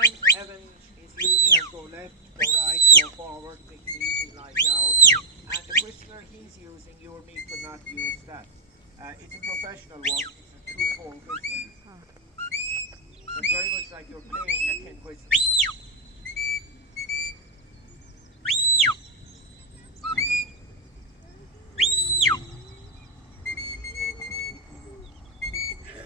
Evan is using as go left, go right, go forward, big knee, who lie down. And the whistler he's using, you or me could not use that. It's a professional one. It's a two-pole whistler. Ah. So it's very much like you're playing a